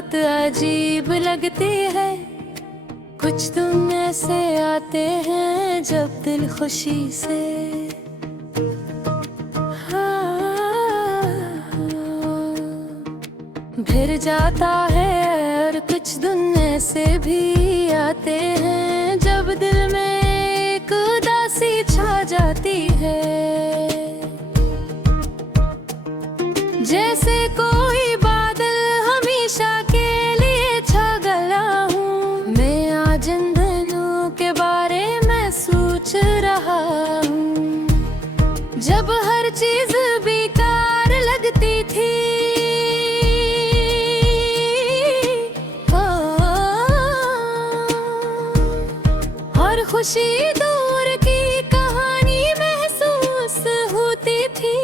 बात अजीब लगती है। कुछ दिन ऐसे आते हैं जब दिल खुशी से भर जाता है, और कुछ दिन ऐसे भी आते हैं जब दिल में एक उदासी छा जाती है। जैसे कोई बादल हमेशा के लिए छा गया हूँ, मैं आज इन दिनों के बारे में सोच रहा हूँ, जब हर चीज बेकार लगती थी। और खुशी दूर की कहानी महसूस होती थी।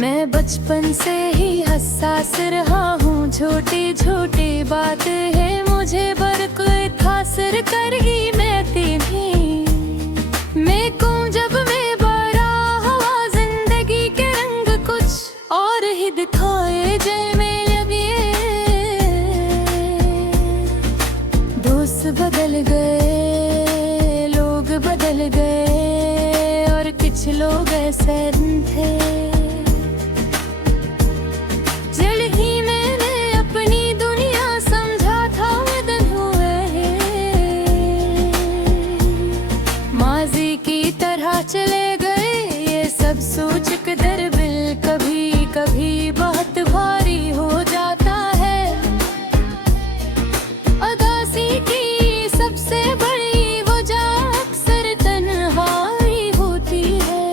मैं बचपन से ही हसास रहा हूँ, छोटी छोटी बात है मुझे बरकत हासिल कर ही लेती थी। मैं कहूँ जब मैं बड़ा हुआ, जिंदगी के रंग कुछ और ही दिखाए जाए। दोस्त बदल गए, लोग बदल गए, और कुछ लोग ऐसे थे। जड़ ही मैंने अपनी दुनिया समझा था, मदन हुए माजी की तरह चले गए। ये सब सोच कर दिल कभी कभी बहुत भारी हो जाता है। उदासी की सबसे बड़ी वजह अक्सर तन्हाई होती है।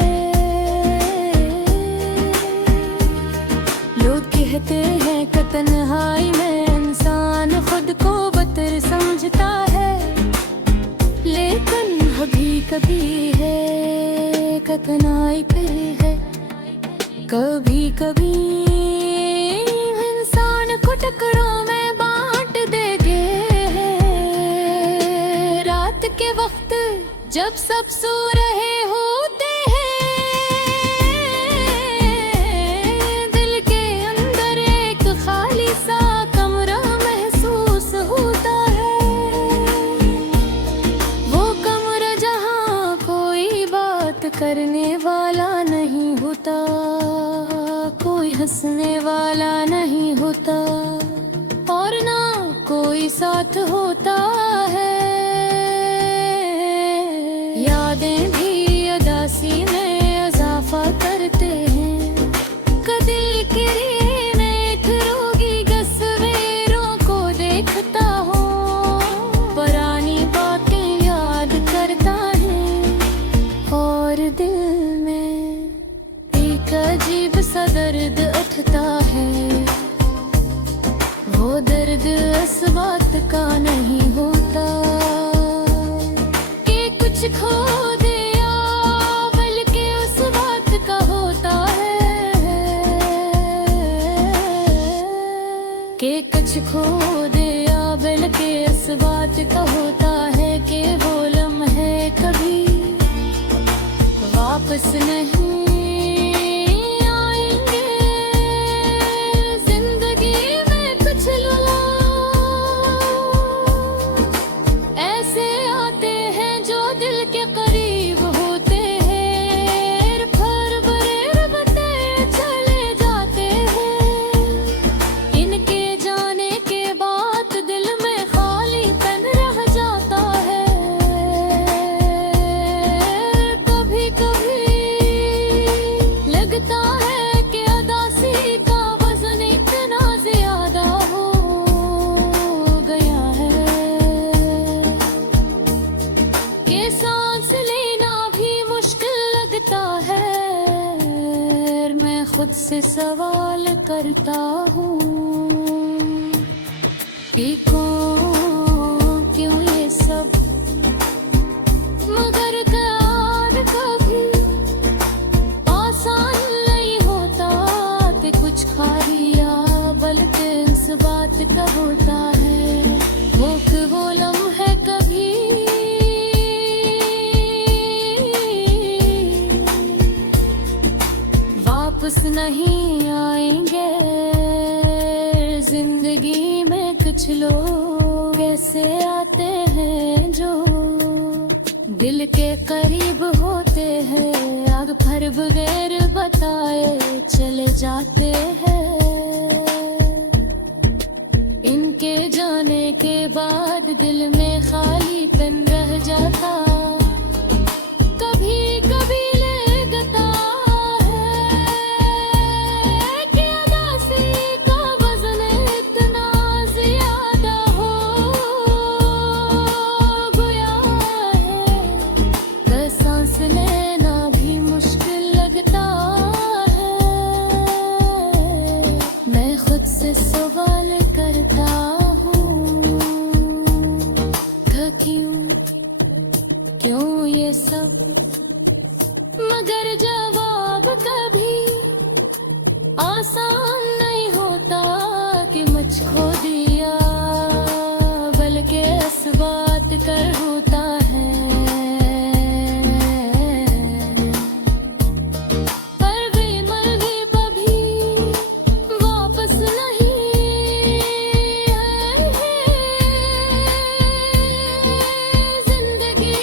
लोग कहते हैं कि तन्हाई में इंसान खुद को बदतर समझता है, लेकिन कभी कभी है कतनाई फिर है। कभी कभी इंसान को टुकड़ों में बांट देंगे। रात के वक्त जब सब सो रहे होते हैं, दिल के अंदर एक खाली सा कमरा महसूस होता है। वो कमरा जहाँ कोई बात करने वाला नहीं होता, कोई हंसने वाला नहीं होता, और ना कोई साथ होता है। यादें भी उदासी में इजाफा करते हैं। दिल के लिए मैं एक रोगी तस्वीरों को देखता हूँ, पुरानी बातें याद करता है, और दिल में एक अजीब सा दर्द उठता है। वो दर्द इस बात का नहीं होता कि कुछ खो दिया, बल्कि उस बात का होता है कि कुछ खो दिया, बल्कि इस बात का होता है कि वो लम्हे कभी वापस नहीं आएंगे। जिंदगी में कुछ लोग ऐसे आते हैं जो दिल के करीब होते हैं, फिर बरे बते चले जाते हैं। इनके जाने के बाद दिल में खालीपन रह जाता है। कभी कभी लगता है कि उदासी का वजन इतना ज्यादा हो गया है कि सांस लेना भी मुश्किल लगता है। मैं खुद से सवाल करता हूँ कि क्यों ये सब, मगर यार कभी आसान नहीं होता कि कुछ खा लिया, बल्कि इस बात का होता है वो लम्हे कभी वापस नहीं आएंगे। जिंदगी में कुछ लोग ऐसे आते हैं जो दिल के करीब होते हैं, आग भर बगैर बताए चले जाते हैं। इनके जाने के बाद दिल में खालीपन रह जाता, कभी कभी लगता है कि उदासी का वजन इतना ज्यादा हो गया है, सांस लेना भी मुश्किल लगता है। मैं खुद से सवाल करता हूँ, क्यों ये सब, मगर जवाब कभी आसान नहीं होता कि मुझको दिया, बल्कि इस बात कर होता है। पर भी मर भी कभी वापस नहीं है जिंदगी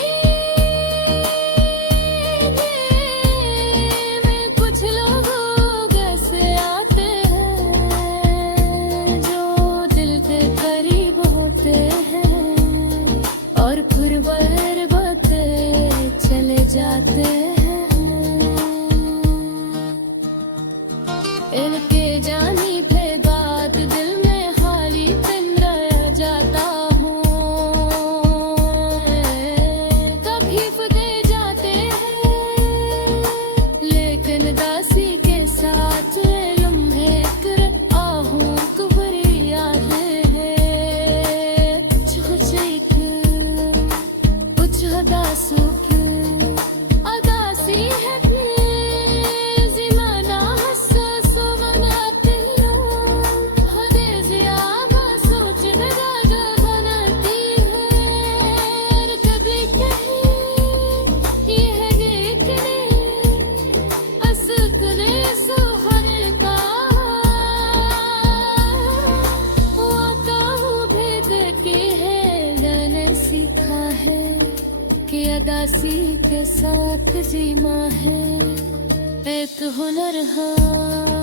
में। कुछ लोग ऐसे आते हैं जो दिल के करीब होते हैं और फिर बरबते चले जाते हैं। इनके जाने के बाद दिल में खालीपन रह जाता हूँ, कभी फते जाते हैं लेकिन दासी के साथ लम्हे कर आहूं कुबरी यादें हैं। कुछ दासों की अदासी है कि अदासी के साथ जीना है एक हुनर। हाँ